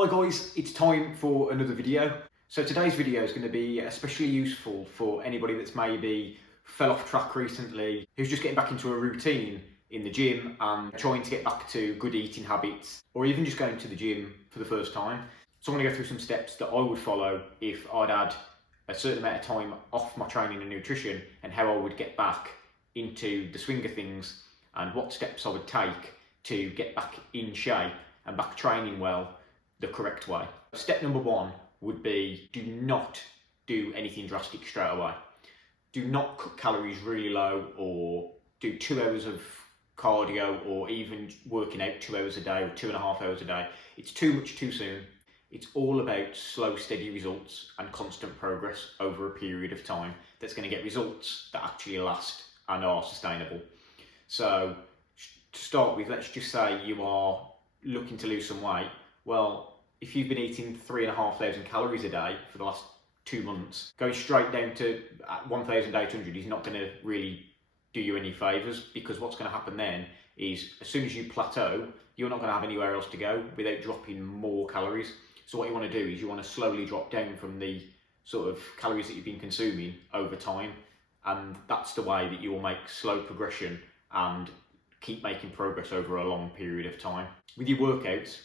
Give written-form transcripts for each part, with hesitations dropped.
Hi guys, it's time for another video. So today's video is going to be especially useful for anybody that's maybe fell off track recently, who's just getting back into a routine in the gym and trying to get back to good eating habits, or even just going to the gym for the first time. So I'm going to go through some steps that I would follow if I'd had a certain amount of time off my training and nutrition, and how I would get back into the swing of things and what steps I would take to get back in shape and back training well the correct way. Step number one would be, do not do anything drastic straight away. Do not cut calories really low or do 2 hours of cardio or even working out 2 hours a day or 2.5 hours a day. It's too much too soon. It's all about slow, steady results and constant progress over a period of time that's going to get results that actually last and are sustainable. So to start with, let's just say you are looking to lose some weight. Well, if you've been eating 3,500 calories a day for the last 2 months, going straight down to 1,800 is not going to really do you any favours, because what's going to happen then is as soon as you plateau, you're not going to have anywhere else to go without dropping more calories. So what you want to do is you want to slowly drop down from the sort of calories that you've been consuming over time, and that's the way that you will make slow progression and keep making progress over a long period of time. With your workouts,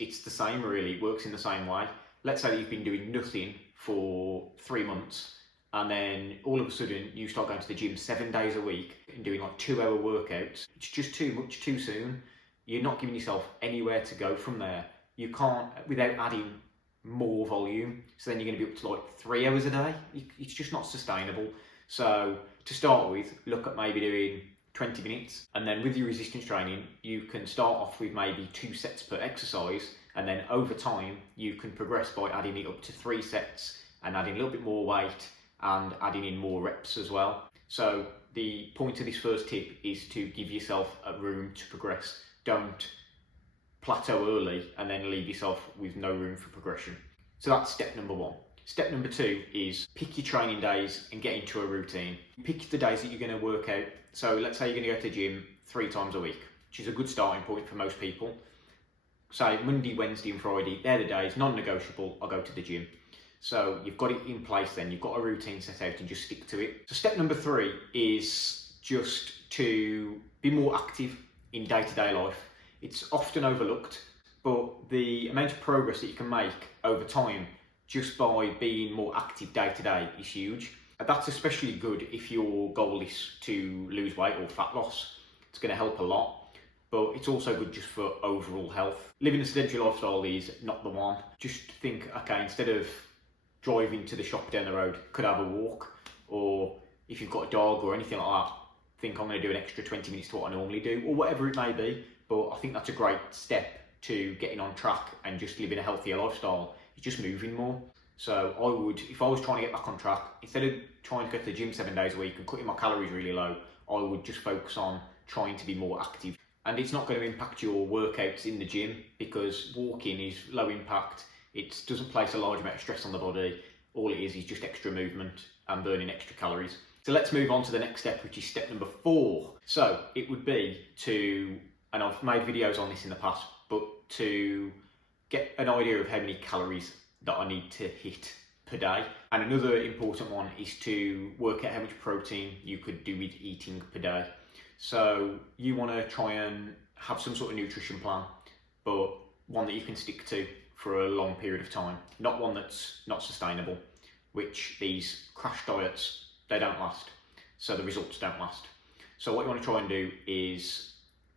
it's the same really, it works in the same way. Let's say that you've been doing nothing for 3 months, and then all of a sudden you start going to the gym 7 days a week and doing like 2-hour workouts. It's just too much too soon. You're not giving yourself anywhere to go from there. You can't, without adding more volume, so then you're going to be up to like 3 hours a day. It's just not sustainable. So to start with, look at maybe doing 20 minutes, and then with your resistance training you can start off with maybe 2 sets per exercise, and then over time you can progress by adding it up to 3 sets and adding a little bit more weight and adding in more reps as well. So the point of this first tip is to give yourself a room to progress. Don't plateau early and then leave yourself with no room for progression. So that's step number one. Step number two is pick your training days and get into a routine. Pick the days that you're going to work out. So let's say you're going to go to the gym 3 times a week, which is a good starting point for most people. Say Monday, Wednesday and Friday, they're the days, non-negotiable, I'll go to the gym. So you've got it in place then, you've got a routine set out and just stick to it. So step number 3 is just to be more active in day-to-day life. It's often overlooked, but the amount of progress that you can make over time just by being more active day to day is huge. That's especially good if your goal is to lose weight or fat loss. It's going to help a lot, but it's also good just for overall health. Living a sedentary lifestyle is not the one. Just think, okay, instead of driving to the shop down the road, could I have a walk? Or if you've got a dog or anything like that, think I'm going to do an extra 20 minutes to what I normally do, or whatever it may be. But I think that's a great step to getting on track and just living a healthier lifestyle. It's just moving more. So I would, if I was trying to get back on track, instead of trying to go to the gym 7 days a week and cutting my calories really low, I would just focus on trying to be more active. And it's not going to impact your workouts in the gym, because walking is low impact. It doesn't place a large amount of stress on the body. All it is just extra movement and burning extra calories. So let's move on to the next step, which is step number 4. So it would be to, and I've made videos on this in the past, but to get an idea of how many calories that I need to hit per day. And another important one is to work out how much protein you could do with eating per day. So you want to try and have some sort of nutrition plan, but one that you can stick to for a long period of time, not one that's not sustainable, which these crash diets, they don't last, so the results don't last. So what you want to try and do is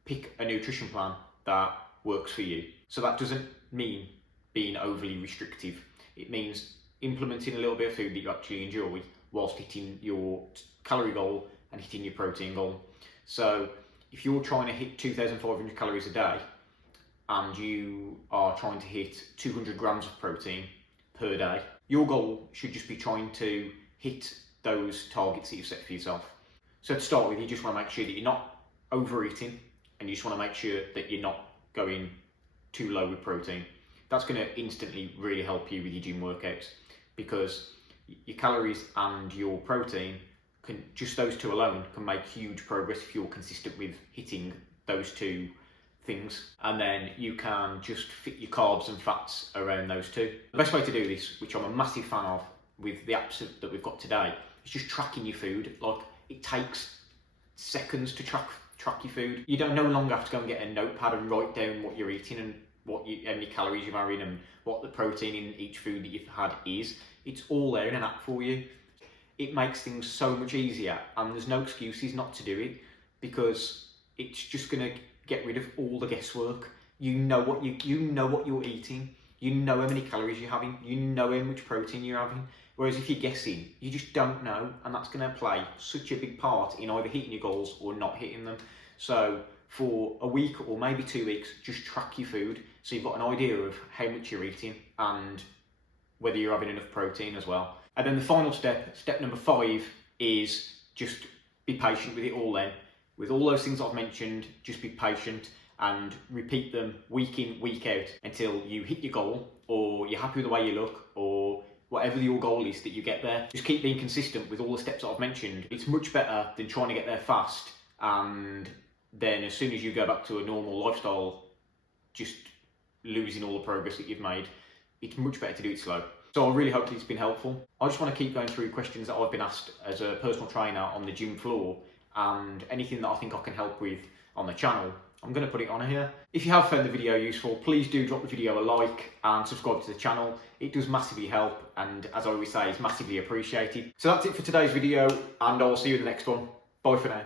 pick a nutrition plan that works for you. So that doesn't mean being overly restrictive. It means implementing a little bit of food that you actually enjoy whilst hitting your calorie goal and hitting your protein goal. So if you're trying to hit 2,500 calories a day and you are trying to hit 200 grams of protein per day, your goal should just be trying to hit those targets that you've set for yourself. So to start with, you just want to make sure that you're not overeating, and you just want to make sure that you're not going too low with protein. That's going to instantly really help you with your gym workouts, because your calories and your protein can, just those two alone, can make huge progress if you're consistent with hitting those two things, and then you can just fit your carbs and fats around those two. The best way to do this, which I'm a massive fan of with the apps that we've got today, is just tracking your food. Like, it takes seconds to track your food. You don't no longer have to go and get a notepad and write down what you're eating and how many calories you're having and what the protein in each food that you've had is. It's all there in an app for you. It makes things so much easier, and there's no excuses not to do it, because it's just going to get rid of all the guesswork. You know what you're eating. You know how many calories you're having. You know how much protein you're having. Whereas if you're guessing, you just don't know, and that's going to play such a big part in either hitting your goals or not hitting them. So for a week or maybe 2 weeks, just track your food so you've got an idea of how much you're eating and whether you're having enough protein as well. And then the final step number 5, is just be patient with it all then. With all those things I've mentioned, just be patient and repeat them week in, week out until you hit your goal, or you're happy with the way you look, or whatever your goal is that you get there. Just keep being consistent with all the steps that I've mentioned. It's much better than trying to get there fast and then as soon as you go back to a normal lifestyle, just losing all the progress that you've made. It's much better to do it slow. So I really hope that it's been helpful. I just want to keep going through questions that I've been asked as a personal trainer on the gym floor, and anything that I think I can help with on the channel, I'm going to put it on here. If you have found the video useful, please do drop the video a like and subscribe to the channel. It does massively help, and as I always say, it's massively appreciated. So that's it for today's video, and I'll see you in the next one. Bye for now.